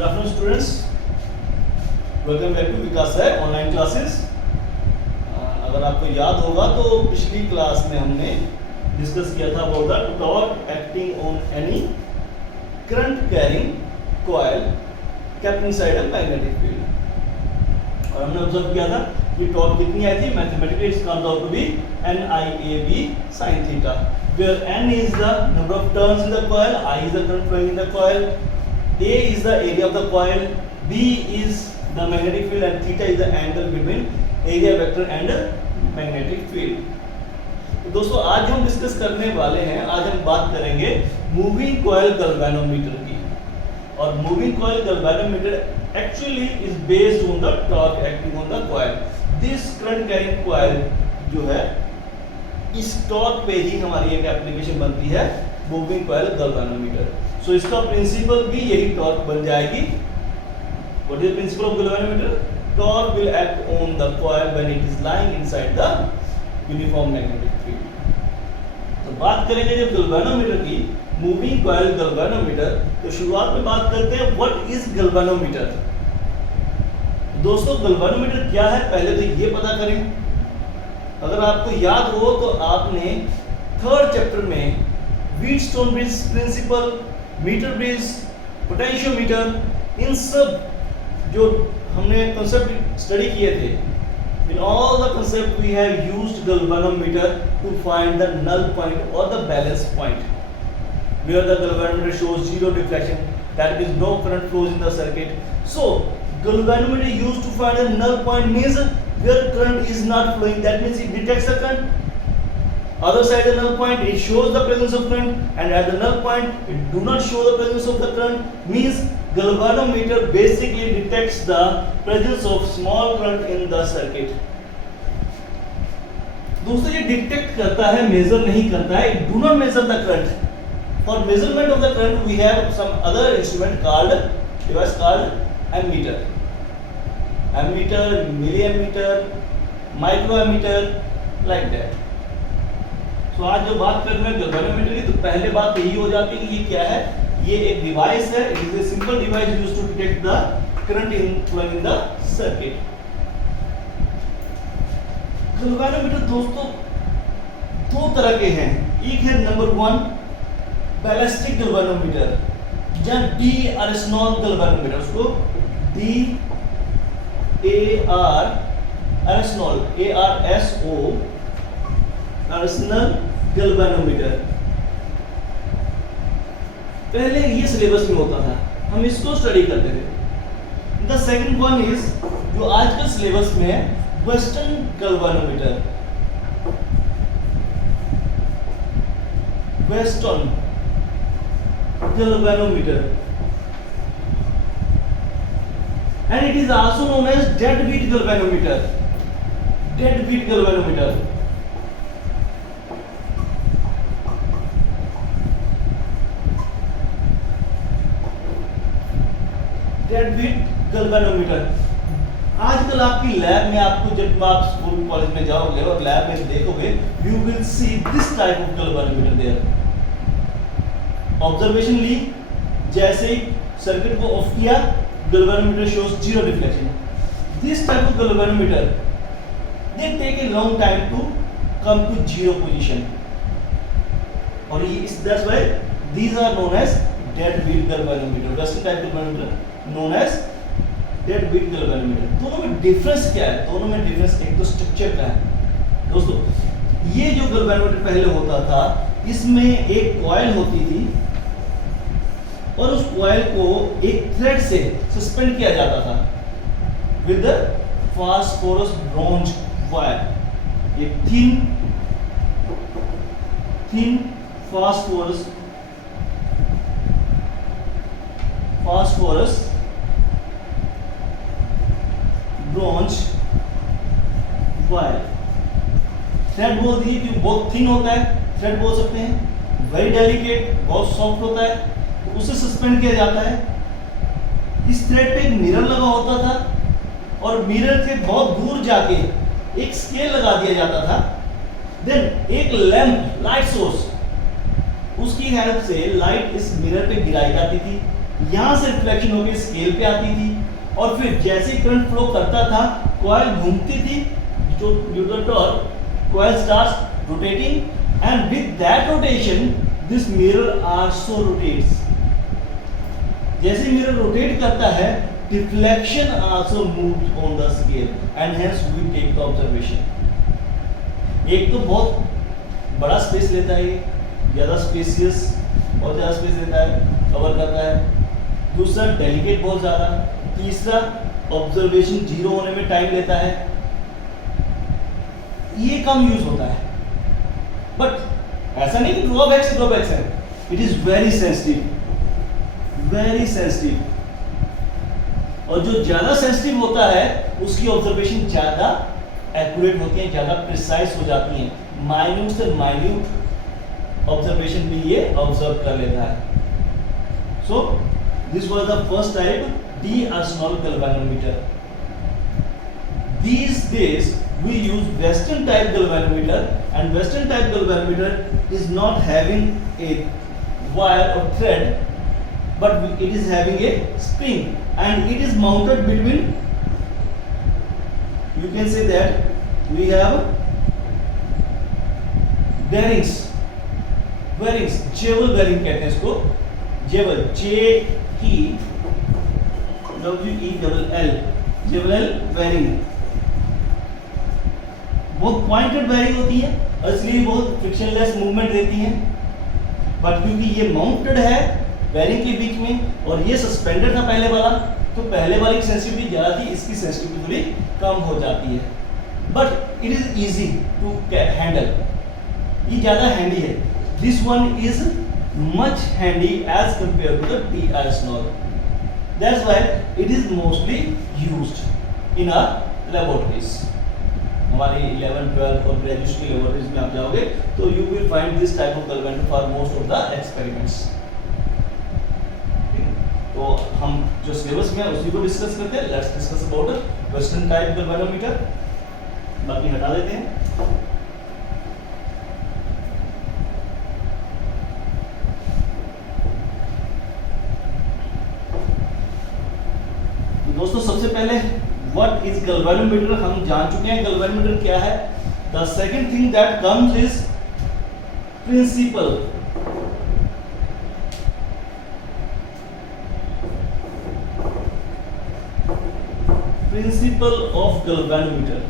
Good afternoon students, welcome back to Vikas है online classes. अगर आपको याद होगा तो पिछली क्लास में हमने डिस्कस किया था about the torque acting on any current carrying coil kept inside a magnetic field, और हमने ऑब्जर्व किया था कि टॉर्क कितनी आई थी। Mathematically it's comes out to be NIAB sin theta, where N is the number of turns in the coil, I is the current flowing in the coil, A is the area of the coil, B is the magnetic field, and theta is the angle between area vector and magnetic field. तो दोस्तों आज हम discuss करने वाले हैं, आज हम बात करेंगे मूविंग कॉइल गैल्वेनोमीटर की। और moving coil galvanometer actually is based on the torque acting on the coil. This current carrying coil जो है इस टॉर्क पे ही हमारी एक एप्लीकेशन बनती है मूविंग कॉइल गैल्वेनोमीटर। सो इसका प्रिंसिपल भी यही टॉर्क बन जाएगी। What is principle of galvanometer? Torque will act on the coil when it is lying inside the uniform magnetic field. तो बात करेंगे जब गैल्वेनोमीटर की, मूविंग कॉइल गैल्वेनोमीटर, तो शुरुआत में बात करते हैं व्हाट इज गैल्वेनोमीटर। दोस्तों गैल्वेनोमीटर क्या है पहले तो ये पता करें। अगर आपको याद हो तो आपने थर्ड चैप्टर में Wheatstone bridge principle, meter bridge, potentiometer, इन सब जो हमने कंसेप्ट स्टडी किए थे, in all the concept we have used galvanometer to find the null point और the balance point where the galvanometer shows zero deflection, that means no current flows in the circuit. So galvanometer used to find a null point means where current is not flowing, that means it detects the current. Other side the null point, it shows the presence of current, and at the null point it do not show the presence of the current, means galvanometer basically detects the presence of small current in the circuit. दोस्तों ये detect करता है, major नहीं करता है। It do not measure the current. For measurement of the current we have some other instrument called device called ammeter, milliammeter, microammeter, like that. So आज जो बात कर रहे हैं गैल्वेनोमीटर की, तो पहले बात यही हो जाती है कि ये क्या है। ये एक डिवाइस है, it is a simple device used to detect the current flowing in the circuit. Galvanometer दोस्तों दो तरह के हैं। एक है नंबर 1 बैलिस्टिक गैल्वेनोमीटर, या डी अरसनॉल गैल्वेनोमीटर, उसको अरसनॉल ARSO अरसनल गैल्वेनोमीटर। पहले ये सिलेबस में होता था, हम इसको स्टडी करते थे। द सेकंड वन इज जो आजकल सिलेबस में है, western galvanometer. Western galvanometer, and it is also known as deadbeat galvanometer. Deadbeat galvanometer. Deadbeat galvanometer. आजकल आपकी लैब में, आपको जब आप स्कूल कॉलेज में जाओगे और लैब में देखोगे, you will see this type of galvanometer there. Observation ली, जैसे ही सर्किट को ऑफ किया, galvanometer shows zero deflection. This type of galvanometer they take a long time to come to zero position, और that's why these are known as deadbeat galvanometer. Western type galvanometer known as deadbeat galvanometer. दोनों में difference क्या है? दोनों में difference एक तो structure का है। दोस्तों ये जो गैल्वेनोमीटर पहले होता था, इसमें एक कॉइल होती थी और उस कॉइल को एक थ्रेड से सस्पेंड किया जाता था with the phosphorus bronze wire. एक thin phosphorus bronze wire. Thread बोल दिए कि बहुत थिन होता है, थ्रेड बोल सकते हैं, वेरी डेलिकेट, बहुत सॉफ्ट होता है, तो उसे सस्पेंड किया जाता है। इस थ्रेड पे एक मिरर लगा होता था, और मिरर से बहुत दूर जाके एक स्केल लगा दिया जाता था। देन एक लैंप, लाइट सोर्स, उसकी हेल्प से लाइट इस मिरर पे गिराई जाती थी। यहाँ से रिफ्लेक्शन होकर स्केल पे आती थी, और फिर जैसे करंट फ्लो करता था कॉइल घूमती थी, जो due to torque coil starts rotating and with that rotation this mirror also rotates. जैसे मिरर रोटेट करता है, deflection also moves on the scale and hence we take the observation. एक तो बहुत बड़ा स्पेस लेता है, ज़्यादा स्पेसियस, बहुत ज़्यादा स्पेस लेता है, कवर करता है। दूसरा डेलिकेट बहुत ज़्यादा। तीसरा ऑब्जर्वेशन जीरो होने में टाइम लेता है, ये कम यूज होता है। बट ऐसा नहीं कि ड्रॉबैक्स है, it is very sensitive, very sensitive. और जो ज्यादा सेंसिटिव होता है उसकी ऑब्जर्वेशन ज्यादा एक्यूरेट होती है, ज्यादा प्रिसाइज हो जाती है, माइन्यूट से माइन्यूट ऑब्जर्वेशन भी ये ऑब्जर्व कर लेता है। So this was the first type, d'Arsonval galvanometer. These days we use Western type galvanometer, and Western type galvanometer is not having a wire or thread, but it is having a spring, and it is mounted between, you can say that we have bearings, jewel bearing कहते हैं इसको, jewel, jewel bearing, बहुत pointed bearing होती है और इसलिए बहुत frictionless movement देती है। बट क्योंकि ये माउंटेड है बेयरिंग के बीच में और ये सस्पेंडेड था पहले वाला, तो पहले वाली की सेंसिटिविटी ज़्यादा थी, इसकी सेंसिटिविटी थोड़ी कम हो जाती है। But it is easy to handle, ये ज़्यादा हैंडी है। This one is much handy as compare to the d'Arsonval, that's why it is mostly used in our laboratories. हमारी 11, 12 और ग्रेजुएशन की लेबोरेटरीज में आप जाओगे तो you will find this type of galvanometer for most of the experiments. तो हम जो सिलेबस में है उसी को डिस्कस करते हैं। Let's discuss about western type galvanometer, बाकी हटा देते हैं। तो दोस्तों सबसे पहले What is galvanometer हम जान चुके हैं, galvanometer क्या है। The second thing that comes is principle। Principle of galvanometer।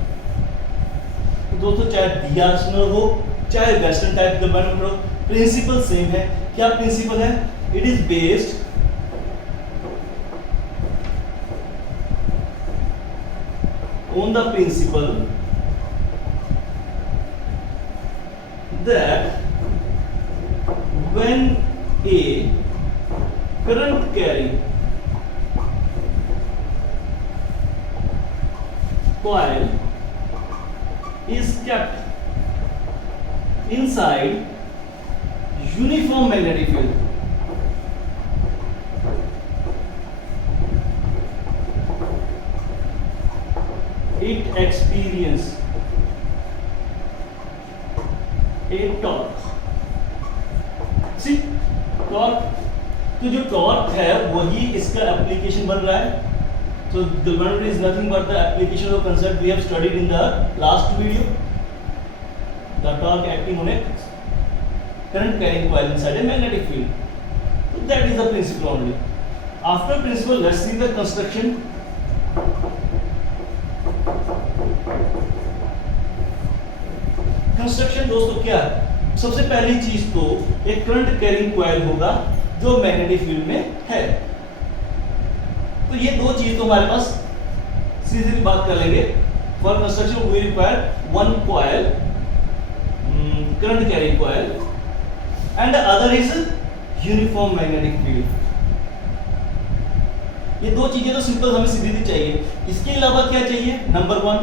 तो दोस्तों चाहे डी आर्सेनॉल हो चाहे वेस्टर्न टाइप गैल्वेनोमीटर हो, प्रिंसिपल सेम है। क्या प्रिंसिपल है? It is based on the principle that when a current carrying coil is kept inside uniform magnetic field, it experience a torque। See, torque, तो जो torque है वही इसका application बन रहा है। So galvanometer is nothing but the application of concept we have studied in the last video, the torque acting on a current carrying coil inside a magnetic field. So that is the principle only. After principle, let's see the construction। Construction दोस्तों क्या है? सबसे पहली चीज तो एक current carrying coil होगा जो मैग्नेटिक फील्ड में है। तो ये दो चीज तो हमारे पास सीधी बात कर लेंगे। For construction we require one coil, current carrying coil, and other is uniform magnetic field. ये दो चीजें तो सिंपल हमें सीधी चाहिए। इसके अलावा क्या चाहिए? नंबर वन,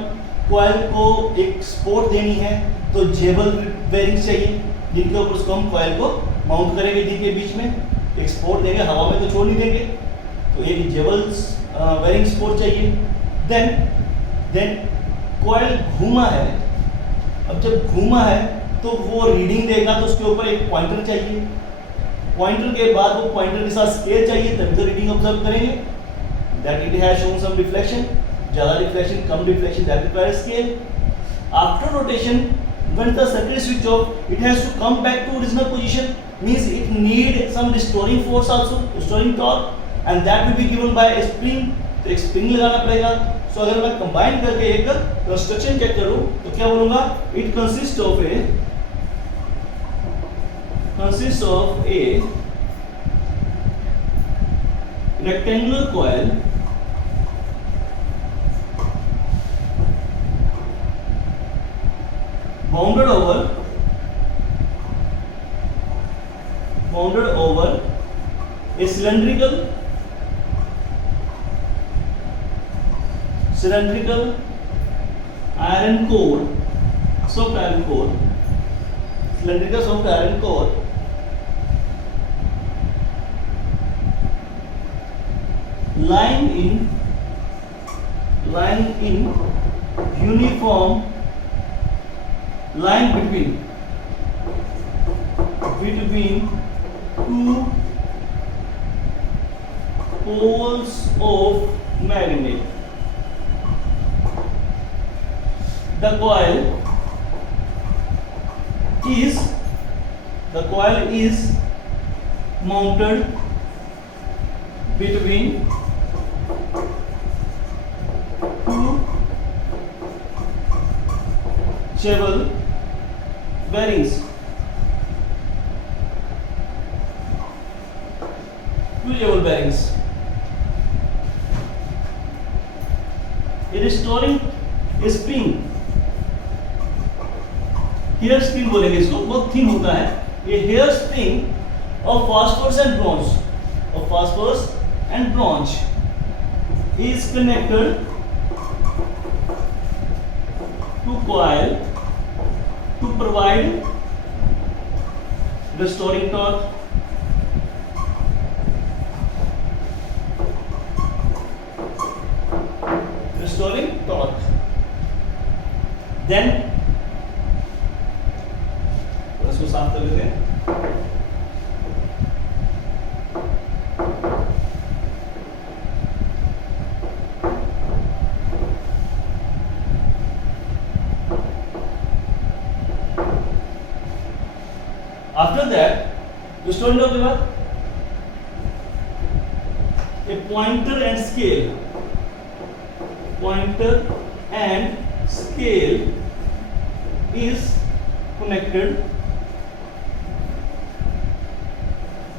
कॉइल को एक सपोर्ट देनी है तो जेबल बेरिंग्स चाहिए जिनके ऊपर उसको हम कॉइल को माउंट करेंगे, डी के बीच में एक सपोर्ट देंगे, हवा में तो छोड़ नहीं देंगे, तो एक जेबल बेरिंग सपोर्ट चाहिए। देन कॉइल घूमा है, अब जब घूमा है तो वो रीडिंग देगा तो उसके ऊपर एक पॉइंटर चाहिए। पॉइंटर के बाद वो पॉइंटर के साथ स्केल चाहिए तभी तो रीडिंग ऑब्जर्व करेंगे। That it has shown some reflection, ज्यादा रिफ्लेक्शन कम reflection, that requires scale. After rotation when the circuit switch off it has to come back to original position, means it need some restoring force also, restoring torque, and that will be given by a spring। तो एक spring लगाना पड़ेगा। सो अगर मैं combine करके एक construction check करूं तो क्या बोलूंगा, it consist of a rectangular coil bounded over a cylindrical iron core, soft iron core, cylindrical soft iron core lying in uniform line between two poles of magnet. The coil is mounted between two cheval bearings. A restoring spring, hair spring बोलेंगे इसको, बहुत thin होता है ये hair spring of phosphorus and bronze is connected to coil to provide restoring torque. Then इसको साफ कर लेते हैं। After that, restoring torque के बाद a pointer and scale is connected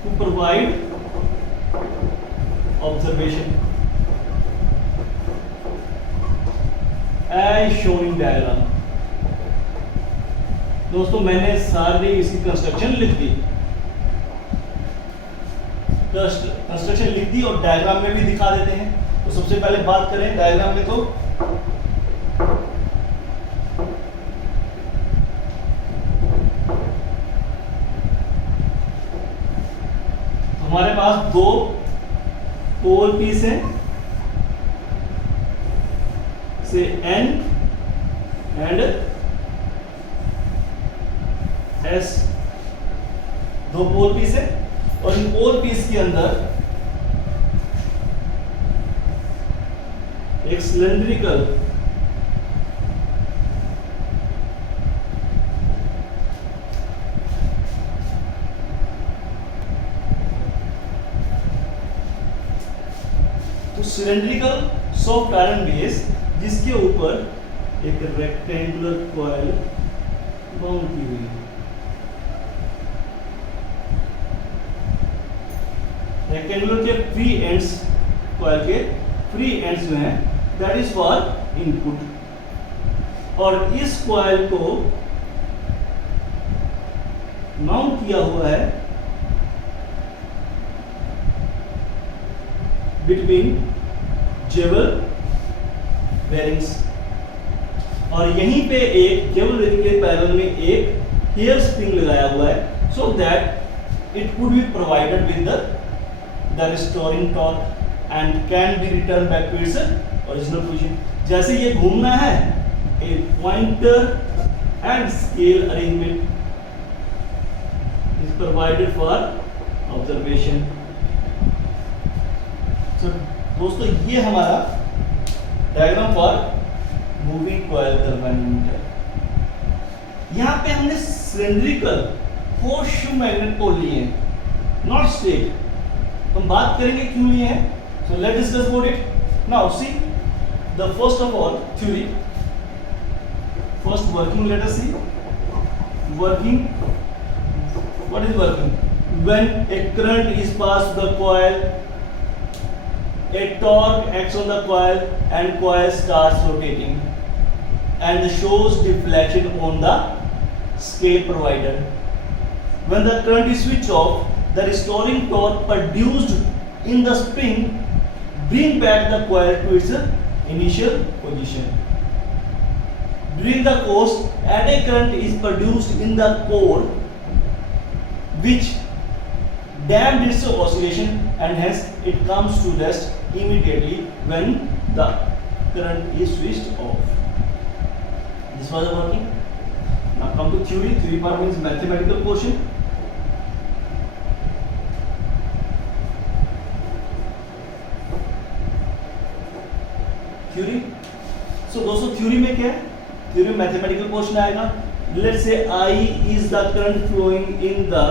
to provide observation as shown in diagram। दोस्तों मैंने सारी इसकी कंस्ट्रक्शन लिख दी, और डायग्राम में भी दिखा देते हैं। तो सबसे पहले बात करें डायग्राम में, तो हमारे पास दो पोल पीस है, से N एंड S, दो पोल पीस है, और इन पोल पीस के अंदर एक सिलेंड्रिकल सॉफ्ट आयरन बेस, जिसके ऊपर एक रेक्टेंगुलर कॉइल माउंट की हुई है। रेक्टेंगुलर के फ्री एंड्स, कॉइल के फ्री एंड्स में है, दैट इज फॉर इनपुट। और इस कॉइल को माउंट किया हुआ है बिटवीन जेबल बेरिंग्स, और यहीं पे एक जेबल बेरिंग के पैरेलल में एक हेयर स्प्रिंग लगाया हुआ है, so that it could be provided with the restoring torque and can be return back to its original position. जैसे ये घूमना है, a pointer and scale arrangement is provided for observation. तो दोस्तों ये हमारा diagram for moving coil galvanometer. यहाँ पे हमने सिलेंड्रिकल होर्सशू मैग्नेट को लिए हैं, नॉट स्ट्रेट। हम बात करेंगे क्यों लिए हैं, so let discuss about it now. See the first of all theory, first working, let us see working. What is working? When a current is passed through the coil, a torque acts on the coil and coil starts rotating and shows deflection on the scale provider. When the current is switched off, the restoring torque produced in the spring bring back the coil to its initial position. During the course, add a current is produced in the core which damped its oscillation and hence it comes to rest immediately when the current is switched off. This was the working. Now come to theory. Theory part means mathematical portion. Theory. So दोस्तों theory में क्या है? Theory mathematical portion आएगा। Let's say I is the current flowing in the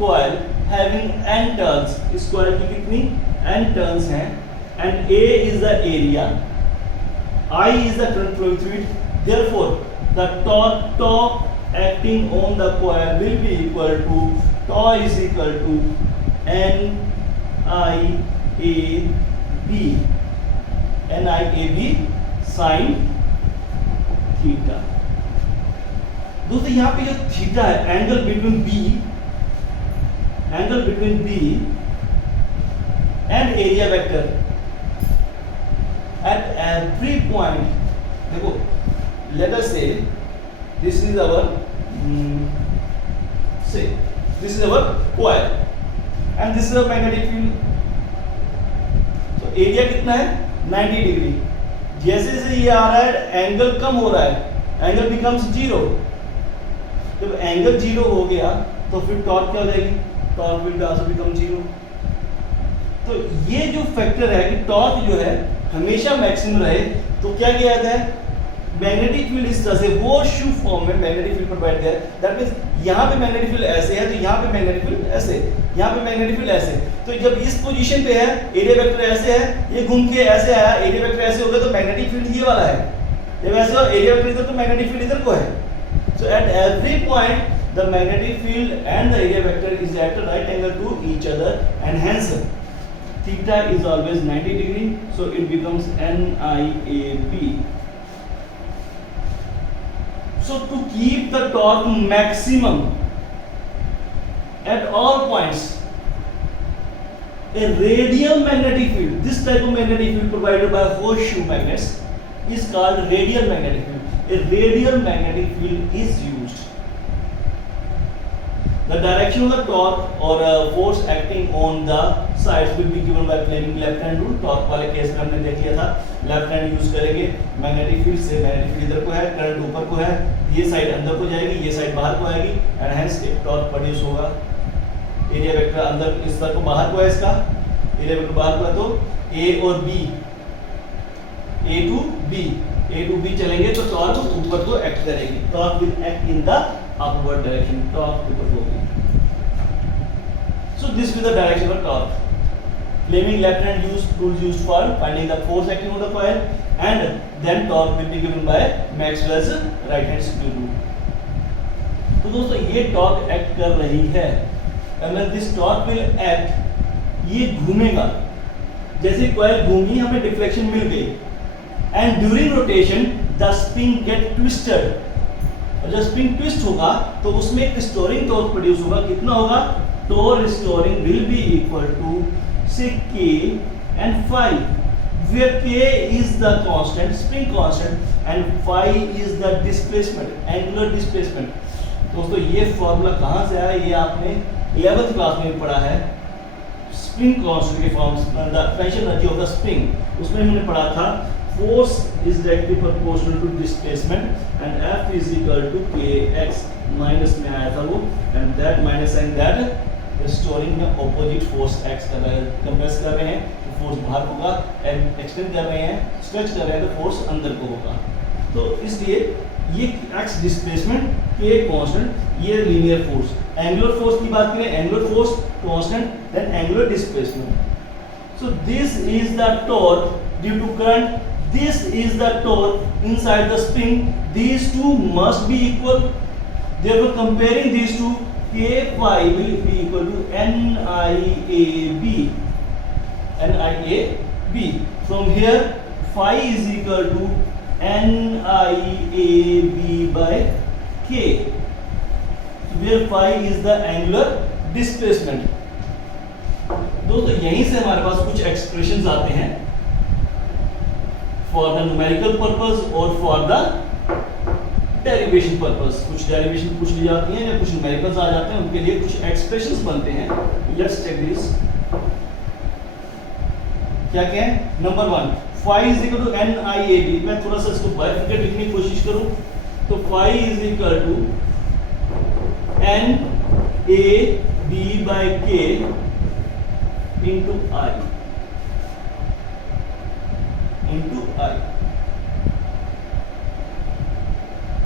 coil having n turns। इस coil की कितनी n turns हैं and A is the area, I is the current flowing through it, therefore the torque acting on the coil will be equal to tau is equal to NIAB sin theta. दोस्तों यहाँ पे जो theta है, angle between B and area vector at every point. देखो let us say this is our coil and this is our magnetic field. तो area कितना है 90 degree. जैसे जैसे ये आ रहा है एंगल कम हो रहा है, एंगल बिकम्स जीरो। जब एंगल जीरो हो गया तो फिर टॉर्क क्या हो जाएगी, torque will also become zero. तो ये जो फैक्टर है कि टॉर्क जो है हमेशा मैक्सिमम रहे, तो क्या किया जाता है, मैग्नेटिक फील्ड इस तरह से वो शू फॉर्म में मैग्नेटिक फील्ड प्रोवाइड किया है। दैट मींस यहाँ पे मैग्नेटिक फील्ड ऐसे है तो यहाँ पे मैग्नेटिक फील्ड ऐसे, यहाँ पे मैग्नेटिक फील्ड ऐसे। तो जब इस पोजीशन पे है, एरिया वेक्टर ऐसे है, ये घूम के ऐसे आया, एरिया वेक्टर ऐसे हो गया, तो मैग्नेटिक फील्ड ये वाला है। जब ऐसे हो एरिया वेक्टर इधर, तो मैग्नेटिक फील्ड इधर को है। So at every point the magnetic field and the area vector is at right angle to each other and hence theta is always 90 degree, so it becomes NIAB. So to keep the torque maximum at all points, a radial magnetic field, this type of magnetic field provided by horseshoe magnets is called radial magnetic field. A radial magnetic field is used. The direction of the torque or force acting on the sides will be given by Fleming left hand rule. Torque वाले case में हमने देख लिया था, left hand use करेंगे। Magnetic field से magnetic field इधर को है, करंट ऊपर को है, ये साइड अंदर को जाएगी, ये साइड बाहर को आएगी एंड हेंस एक टॉर्क प्रोड्यूस होगा। एरिया वेक्टर अंदर इस तरह को बाहर को है, इसका एरिया वेक्टर बाहर को है, तो ए और बी, ए टू बी चलेंगे तो टॉर्क ऊपर को एक्ट करेगी। Torque will act in the upward direction, torque ऊपर होगी। So this is the direction of torque. Fleming left hand tool used for finding the force acting on the coil, and then torque will be given by Maxwell's right hand screw rule. तो दोस्तों ये torque act कर रही है, and when this torque will act, ये घूमेगा। जैसे coil घूमी हमें डिफ्लेक्शन मिल गई, and during rotation the spring get twisted। और जब स्प्रिंग ट्विस्ट होगा तो उसमें एक रिस्टोरिंग टॉर्क प्रोड्यूस होगा। कितना होगा, torque restoring will be equal to say k and phi, where k is the constant, spring constant, and phi is the displacement, angular displacement। दोस्तों ये फॉर्मूला कहाँ से आया, ये आपने 11th क्लास में पढ़ा है, स्प्रिंग कांस्टेंट के forms, the tension energy of the spring, उसमें हमने पढ़ा था force is directly proportional to displacement and F is equal to kx, minus में आया था वो, and that minus and that restoring में ऑपोजिट फोर्स एक्स कर रहा है, कंप्रेस कर रहे हैं तो फोर्स बाहर होगा, एक्सटेंड कर रहे हैं, स्ट्रेच कर रहे हैं तो फोर्स अंदर को होगा। तो इसलिए ये एक्स डिस्प्लेसमेंट के कांस्टेंट, ये लीनियर फोर्स। एंगुलर फोर्स की बात करें, angular force constant, then angular displacement. So this is the torque due to current, this is the torque inside the spring. These two must be equal. Therefore, comparing these two, K phi will be equal to NIAB. NIAB. From here, phi is equal to NIAB by K, where phi is the angular displacement. दोस्तों यहीं से हमारे पास कुछ expressions आते हैं for the numerical purpose और for the derivation purpose। कुछ derivation पूछ ली जाती हैं या कुछ numericals आ जाते हैं, उनके लिए कुछ expressions बनते हैं। Let's check this। क्या क्या है? Number 1, phi is equal to NIAB। मैं थोड़ा सा इसको bifurcate लिखने की कोशिश करूं तो phi is equal to NAB by K into I।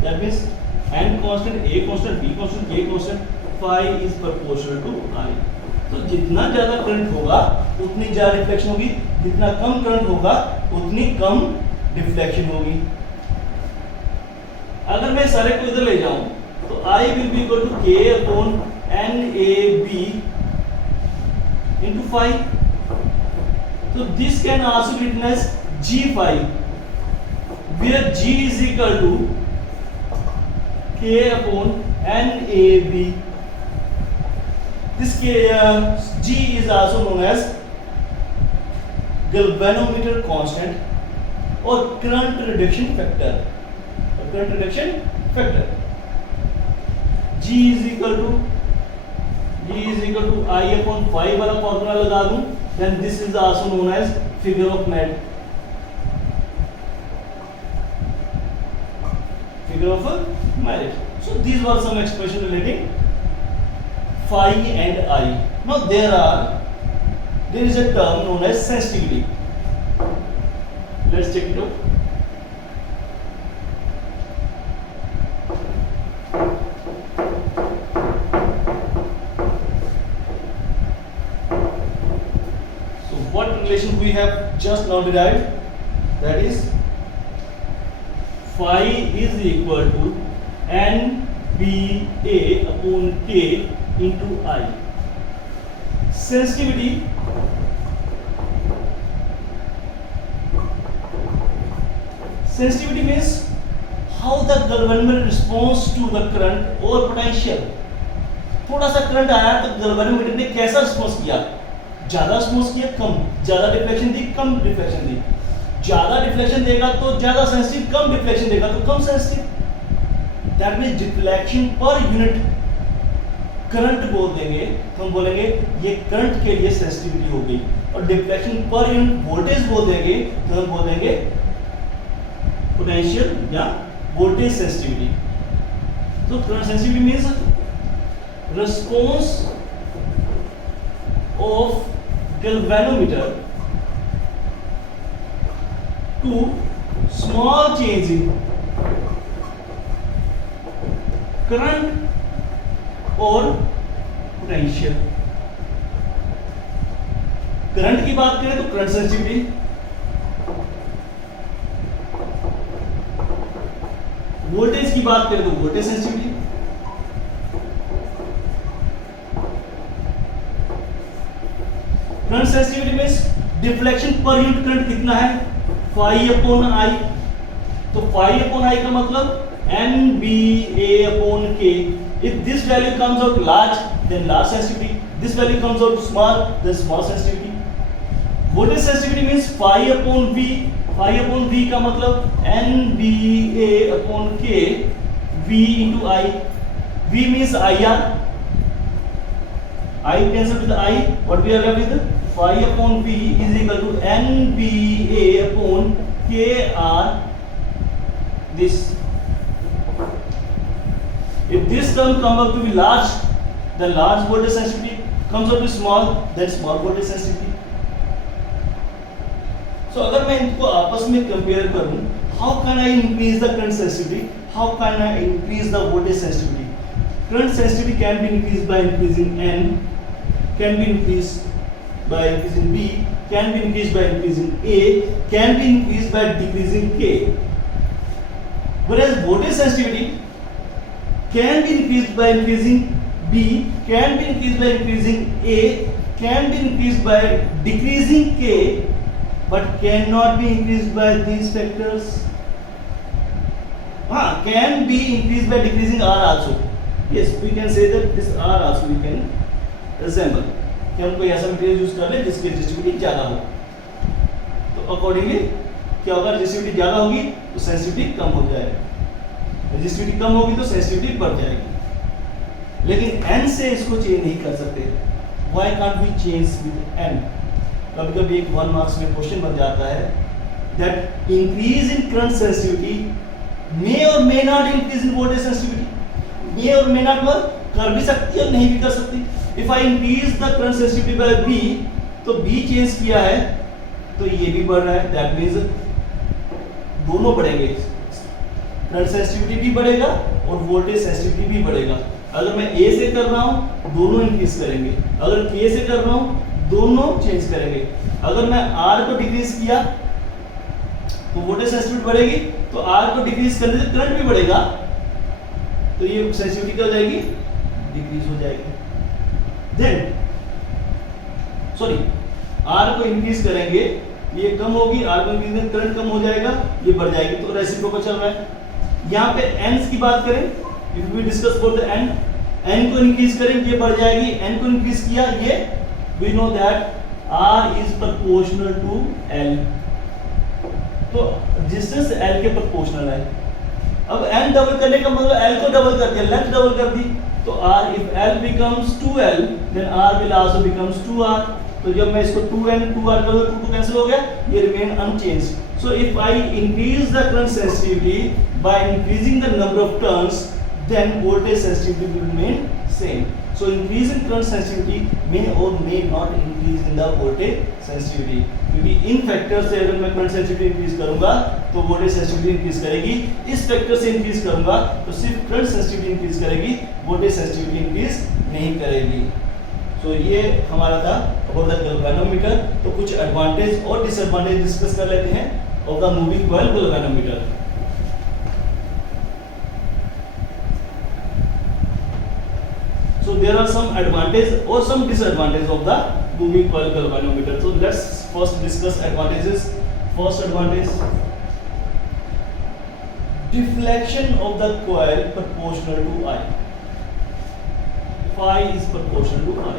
That means n constant, a constant, b constant, k constant, phi is proportional to I। तो जितना ज्यादा करंट होगा उतनी ज्यादा रिफ्लेक्शन होगी, जितना कम करंट होगा उतनी कम डिफ्लेक्शन होगी। अगर मैं सारे को इधर ले जाऊं तो I will be equal to k upon NAB into phi। So this can also be written as G phi, where G is equal to K upon NAB। This G is also known as galvanometer constant or current reduction factor। G is equal to I upon phi वाला formula लगा दूं, then this is also known as figure of merit। So these were some expressions relating phi and I। Now there is a term known as sensitivity। Let's check it out। So what relation we have just now derived? That is phi is equal to NBA upon K into I। Sensitivity means how the galvanometer responds to the current or potential। थोड़ा सा current आया तो galvanometer ने कैसा response किया, ज्यादा response किया, कम, ज्यादा डिफ्लेक्शन दी, कम डिफ्लेक्शन दी। ज्यादा डिफ्लेक्शन देगा तो ज्यादा सेंसिटिव, कम डिफ्लेक्शन देगा तो कम sensitive. That means deflection per unit current बोल देंगे तो हम बोलेंगे ये करंट के लिए सेंसिटिविटी हो गई, और डिफ्लेक्शन पर यूनिट वोल्टेज बोल देंगे तो हम बोल देंगे पोटेंशियल या वोल्टेज सेंसिटिविटी। तो current sensitivity means response of galvanometer to small change in current और पोटेंशियल। करंट की बात करें तो करंट सेंसिटिविटी, वोल्टेज की बात करें तो voltage sensitivity. Current sensitivity means deflection per unit current कितना है, phi upon I। तो phi upon I का मतलब NBA upon K। If this value comes out large, then large sensitivity. This value comes out small, then small sensitivity. Voltage sensitivity means phi upon V। phi upon V का मतलब NBA upon K, V into I। V means IR। I cancel with I. What we are left with? Phi upon V is equal to NBA upon KR. This. If this term comes out to be large, then large voltage sensitivity. comes up to small, then small voltage sensitivity. So अगर मैं इनको आपस में compare करूं, how can I increase the current sensitivity? How can I increase the voltage sensitivity? Current sensitivity can be increased by increasing N, can be increased by increasing B, can be increased by increasing A, can be increased by decreasing K. Whereas voltage sensitivity can be increased by increasing B, can be increased by increasing A, can be increased by decreasing K, but cannot be increased by these factors. Can be increased by decreasing R also. Yes, we can say that this R also we can assemble. कि हम कोई ऐसा material use कर ले जिसकी resistivity ज़्यादा हो, तो अकॉर्डिंगली क्या होगा, रेजिस्टिविटी ज़्यादा होगी तो सेंसिटिविटी कम हो जाएगी, रेजिस्टिविटी कम होगी तो सेंसिटिविटी बढ़ जाएगी। लेकिन n से इसको चेंज नहीं कर सकते। Why can't we change with n? कभी कभी एक 1 मार्क्स में क्वेश्चन बन जाता है that increase in current sensitivity may or may not increase in voltage sensitivity। may or may not work कर भी सकती है और नहीं भी कर सकती। If I increase the current sensitivity by B, तो B चेंज किया है तो ये भी बढ़ रहा है, that means दोनों बढ़ेंगे, करंट सेंसिटिविटी भी बढ़ेगा और वोल्टेज सेंसिटिविटी भी बढ़ेगा। अगर मैं A से कर रहा हूँ दोनों इंक्रीज करेंगे, अगर K से कर रहा हूँ दोनों चेंज करेंगे। अगर मैं R को डिक्रीज किया तो वोल्टेज सेंसिटिविटी बढ़ेगी, तो R को डिक्रीज करने से करंट भी बढ़ेगा, तो ये सेंसिटिविटी क्या हो जाएगी, डिक्रीज हो जाएगी। देन सॉरी R को इंक्रीज करेंगे ये कम होगी, R को इंक्रीज करेंगे करंट कम हो जाएगा, ये बढ़ जाएगी, तो रेसिप्रोकल चल रहा है। यहाँ पे n की बात करें, if we discuss about the n को इंक्रीज करें ये बढ़ जाएगी, n को इंक्रीज किया ये we know that R is proportional to L, तो डिस्टेंस L के प्रोपोर्शनल है। अब n डबल करने का मतलब L को डबल कर दिया, लेंथ डबल कर दी, तो R if L becomes 2L then R will also becomes 2R। तो जब मैं इसको 2N 2R कर दूं तो 2 कैंसिल हो गया, ये remain unchanged। So if I increase the current sensitivity by increasing the number of turns, then voltage sensitivity will remain same। So increase in current sensitivity may or may not increase in the voltage sensitivity, क्योंकि इन factor से अगर मैं current sensitivity increase करूंगा तो voltage sensitivity increase करेगी, इस factor से increase करूंगा तो सिर्फ करंट सेंसिटिविटी इंक्रीज करेगी, वोल्टेज सेंसिटिविटी इंक्रीज नहीं करेगी। तो ये हमारा था अबाउट द गैल्वेनोमीटर। तो कुछ एडवांटेज और डिसएडवांटेज डिस्कस कर लेते हैं of the moving coil galvanometer. So there are some advantages or some disadvantages of the moving coil galvanometer. So let's first discuss advantages. First advantage, deflection of the coil proportional to I. Phi is proportional to I.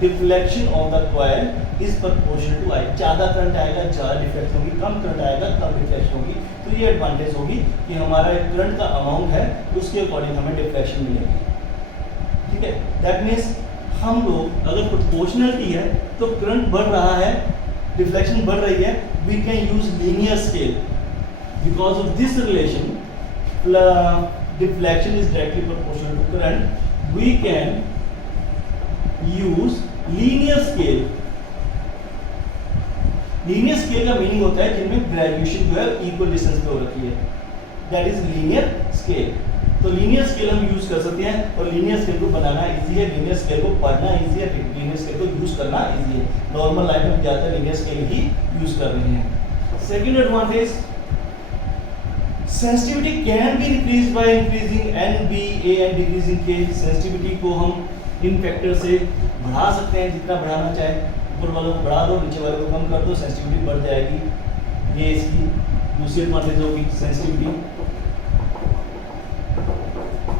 Deflection of the coil is proportional to I. ज़्यादा current आएगा ज़्यादा deflection होगी, कम current आएगा कम deflection होगी। तो ये advantage होगी कि हमारा करंट का अमाउंट है उसके अकॉर्डिंग हमें डिफ्लेक्शन मिलेगी। ठीक है, दैट मीन्स हम लोग अगर प्रोपोर्शनलिटी है तो करंट बढ़ रहा है, डिफ्लेक्शन बढ़ रही है, we can use linear scale because of this relation deflection is directly proportional to current, we can use linear scale. Linear scale का मीनिंग होता है जिनमें ग्रेजुएशन जो है इक्वल डिस्टेंस पे हो रखी है, दैट इज लीनियर स्केल। तो लीनियर स्केल हम यूज कर सकते हैं और लीनियर स्केल को बनाना इजी है, लीनियर स्केल को पढ़ना इजी है, लीनियर स्केल को यूज करना इजी है। नॉर्मल लाइफ में ज़्यादातर लीनियर स्केल ही यूज कर रहे हैं। Second advantage, sensitivity can be increase by increasing N B A and decreasing k. Sensitivity को हम इन फैक्टर से बढ़ा सकते हैं, जितना बढ़ाना चाहे, ऊपर वालों को बढ़ा दो नीचे वालों को कम कर दो, सेंसिटिविटी बढ़ जाएगी। ये इसकी दूसरी एडवांटेज होगी। Sensitivity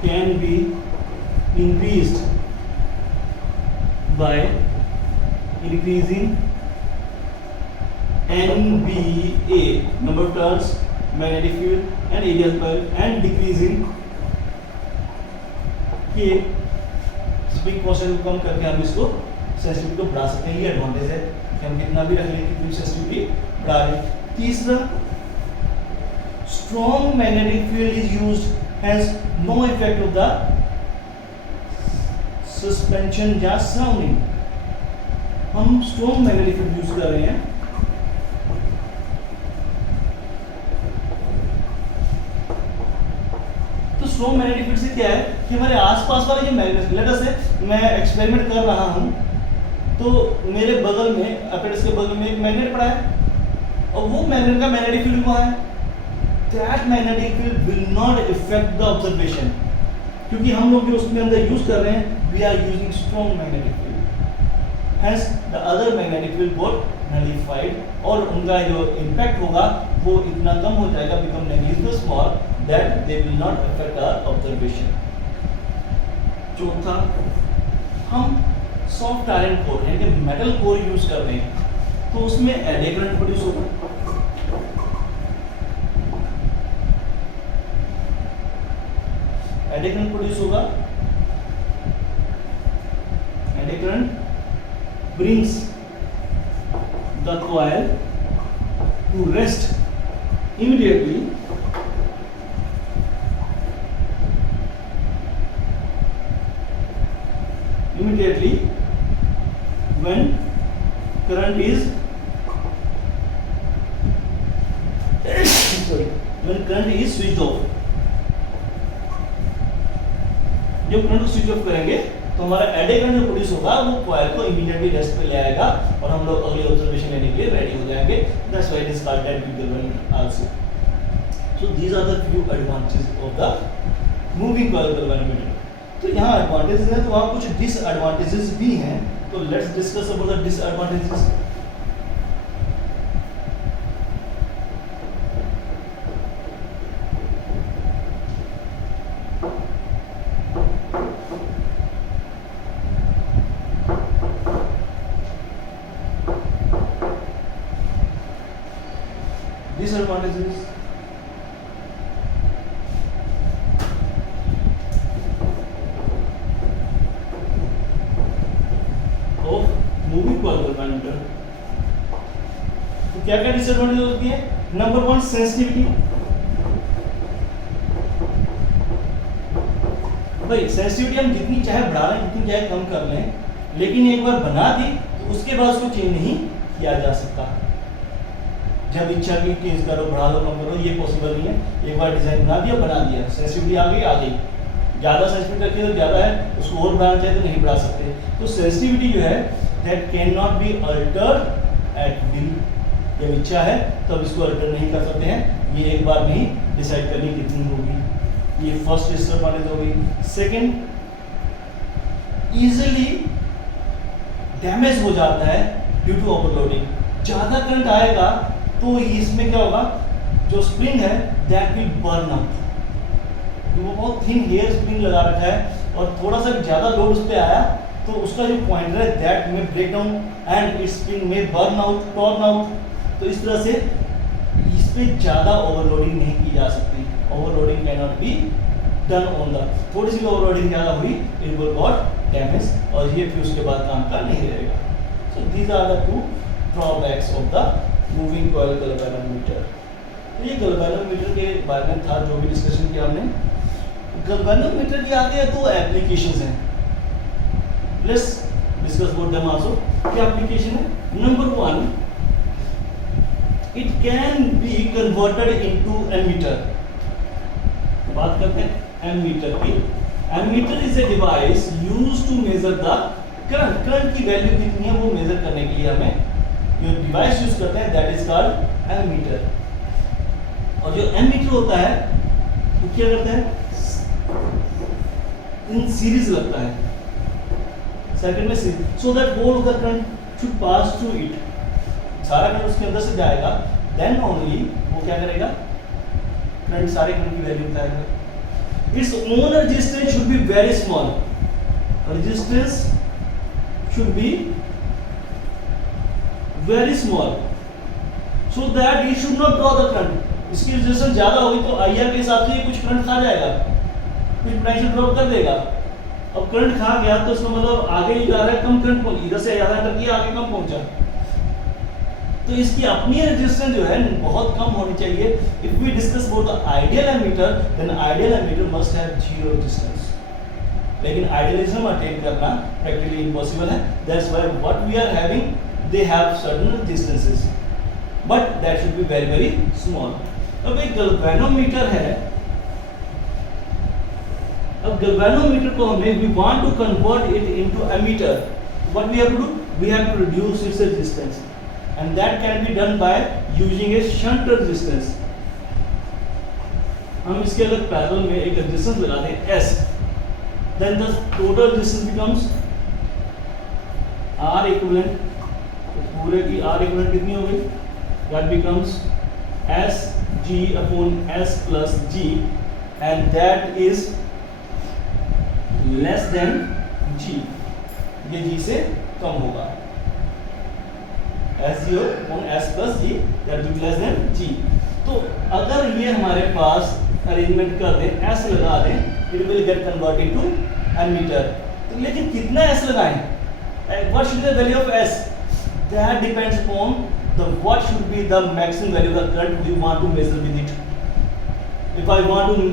can be increased by increasing NBA number of turns, magnetic field and area of coil, and decreasing K spring constant को कम करके हम इसको सेंसिटिविटी को बढ़ा सकते हैं। ये एडवांटेज है कि हम कितना भी रख लें, कितनी सेंसिटिविटी बढ़ा लें। तीसरा, strong magnetic field is used has no effect of the suspension या surrounding। हम स्ट्रॉन्ग मैग्नेटिक फील्ड यूज कर रहे हैं। तो स्ट्रॉन्ग मैग्नेटिक फील्ड से क्या है कि हमारे आसपास वाले जो मैग्नेट, लेट अस से मैं एक्सपेरिमेंट कर रहा हूं, तो मेरे बगल में, अपेरेंस के बगल में एक मैग्नेट पड़ा है और वो मैग्नेट का मैग्नेटिक फील्ड वहां है। That magnetic field will not effect the observation, क्योंकि हम लोग जो उसमें अंदर यूज कर रहे हैं, we are using strong magnetic field, hence the other magnetic field got nullified, और उनका जो इम्पैक्ट होगा वो इतना कम हो जाएगा, become negligible small, that they will not affect our observation। चौथा, हम सॉफ्ट आयरन कोर यानी कि मेटल कोर यूज कर रहे हैं, तो उसमें एडी करंट प्रोड्यूस होगा। एडी करंट प्रोड्यूस होगा, eddy current brings the coil to rest immediately when current is when current is switched off। जब करंट को स्विच ऑफ करेंगे तो हमारा एडी करंट जो प्रोड्यूस होगा वो कॉइल को इमीडिएटली रेस्ट पे ले आएगा और हम लोग अगली ऑब्जर्वेशन लेने के लिए रेडी हो जाएंगे। That's why it is called dead galvanometer also. So these are the few advantages of the moving coil galvanometer। तो यहाँ एडवांटेजेस हैं, तो वहाँ कुछ डिसएडवांटेजेस भी हैं, तो let's discuss about the disadvantages. Disadvantages of moving coil galvanometer। तो क्या क्या डिसएडवांटेज होती है? Number 1, sensitivity. भाई सेंसिटिविटी हम जितनी चाहे बढ़ा लें, जितनी चाहे कम कर लें, लेकिन एक बार बना दी तो उसके बाद उसको चेंज नहीं किया जा सकता। जब इच्छा की चेंज करो, बढ़ा लो, कम करो, ये पॉसिबल नहीं है। एक बार डिजाइन बना दिया, सेंसिटिविटी आ गई। ज़्यादा सेंसिटिविटी रखिए तो ज़्यादा है, उसको और बढ़ाना चाहे तो नहीं बढ़ा सकते। तो सेंसिटिविटी जो है that can not be altered at will. जब इच्छा है तब तो इसको अल्टर नहीं कर सकते हैं, ये एक बार नहीं डिसाइड करनी कितनी होगी। ये फर्स्ट डिसएडवांटेज हो गई। सेकेंड, इजीली डैमेज हो जाता है ड्यू टू ओवरलोडिंग। ज़्यादा करंट आएगा तो इसमें क्या होगा, जो स्प्रिंग है दैट विल बर्न आउट। तो वो बहुत थिन हेयर स्प्रिंग लगा रखा है और थोड़ा सा ज़्यादा लोड उस पर आया तो उसका जो पॉइंटर है दैट में break down and its spring में बर्न आउट, टॉर्न आउट। तो इस तरह से इस पे ज़्यादा ओवरलोडिंग नहीं की जा सकती। Overloading can not be done on the, थोड़ी सी ओवरलोडिंग ज़्यादा हुई इट विल गॉट डैमेज और ये फिर उसके बाद काम का नहीं रहेगा। So these are the 2 drawbacks of the moving coil galvanometer। तो ये galvanometer के बारे में था जो भी डिस्कशन किया हमने। galvanometer के आगे 2 एप्लीकेशंस हैं, let's discuss about them also. क्या एप्लीकेशन है? Number 1, it can be converted into ammeter. बात करते हैं एमीटर की। Ammeter is a device used to measure the current. Current की वैल्यू कितनी है वो मेजर करने के लिए हमें जो डिवाइस यूज करते हैं दैट इज कॉल्ड एमीटर। और जो एमीटर होता है वो क्या करता है, इन सीरीज लगता है, सर्किट में series, so that whole the current should pass through it. सारा करंट उसके अंदर से जाएगा, देन ओनली वो क्या करेगा, करंट, सारे करंट की वैल्यू बताएगा। Its own resistance should be very small. Resistance should be very small so that it should not draw the current। इसकी रेजिस्टेंस ज्यादा होगी तो IR के हिसाब से ये कुछ करंट खा जाएगा, कुछ पोटेंशियल ड्रॉप कर देगा। अब करंट खा गया तो इसका मतलब आगे ही जा रहा है, कम करंट पहुंच, इधर से ज्यादा एंटर किया, आगे कम पहुंचा। तो इसकी अपनी रेजिस्टेंस जो है बहुत कम होनी चाहिए। If we discuss about the ideal ammeter, then ideal ammeter must have zero resistance. लेकिन आइडियलिज्म अटेन करना प्रैक्टिकली इम्पॉसिबल है। That's why what we are having, they have certain distances, but that should be very very small. अब एक galvanometer है, अब galvanometer को हमें we want to convert it into ammeter, what we have to do, we have to reduce its resistance, and that can be done by using A shunt resistance. हम इसके अगर parallel में एक resistance लगा दें S, then the total resistance becomes R equivalent, तो पूरे की R equivalent कितनी हो गई, that becomes S G upon S plus G, and that is less than G, ये G से कम होगा, S G upon S plus G, that will be less than G। तो अगर ये हमारे पास अरेंजमेंट कर दें, S लगा दें, it will get converted to a meter। तो लेकिन कितना S लगाएं? What should be the value of S? That depends upon the what should be the maximum value of the current we want to measure with it. If I want to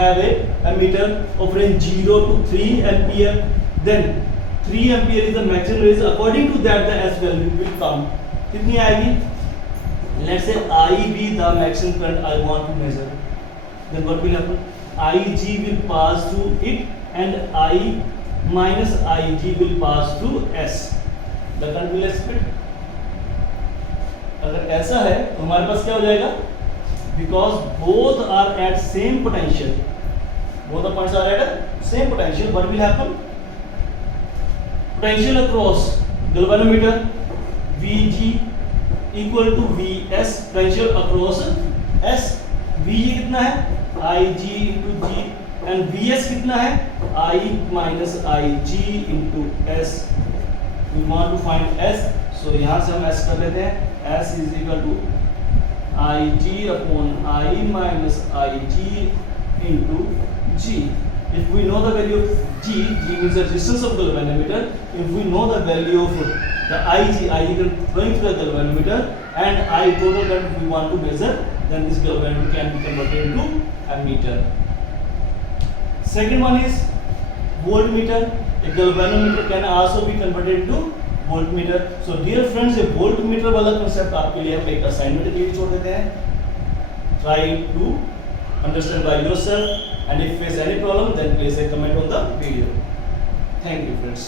have a meter of range 0 to 3 ampere, then 3 ampere is the maximum range. According to that, the S value will come. कितनी आएगी? Let's say I be the maximum current I want to measure. Then what will happen? Ig will pass through it, and I minus Ig will pass through S. The current will split. अगर ऐसा है तो हमारे पास क्या हो जाएगा? Because both are at same potential. Both the points are at same potential. What will happen? Potential across galvanometer Vg equal to Vs, potential across S। Vg कितना है? Ig into G, and Vs कितना है? I minus Ig into S। We want to find S, so यहाँ से हम S कर लेते हैं। S is equal to Ig upon I minus Ig into G। If we know the value of G, G means the resistance of galvanometer. If we know the value of the Ig going through the galvanometer, and I total current we want to measure, then this galvanometer can be converted into a meter। Second one is voltmeter। A galvanometer can also be converted into voltmeter। So dear friends, ये voltmeter वाला concept आपके लिए हम एक assignment के लिए छोड़ देते हैं। Try to understand by yourself, and if face any problem, then place a comment on the video। Thank you friends।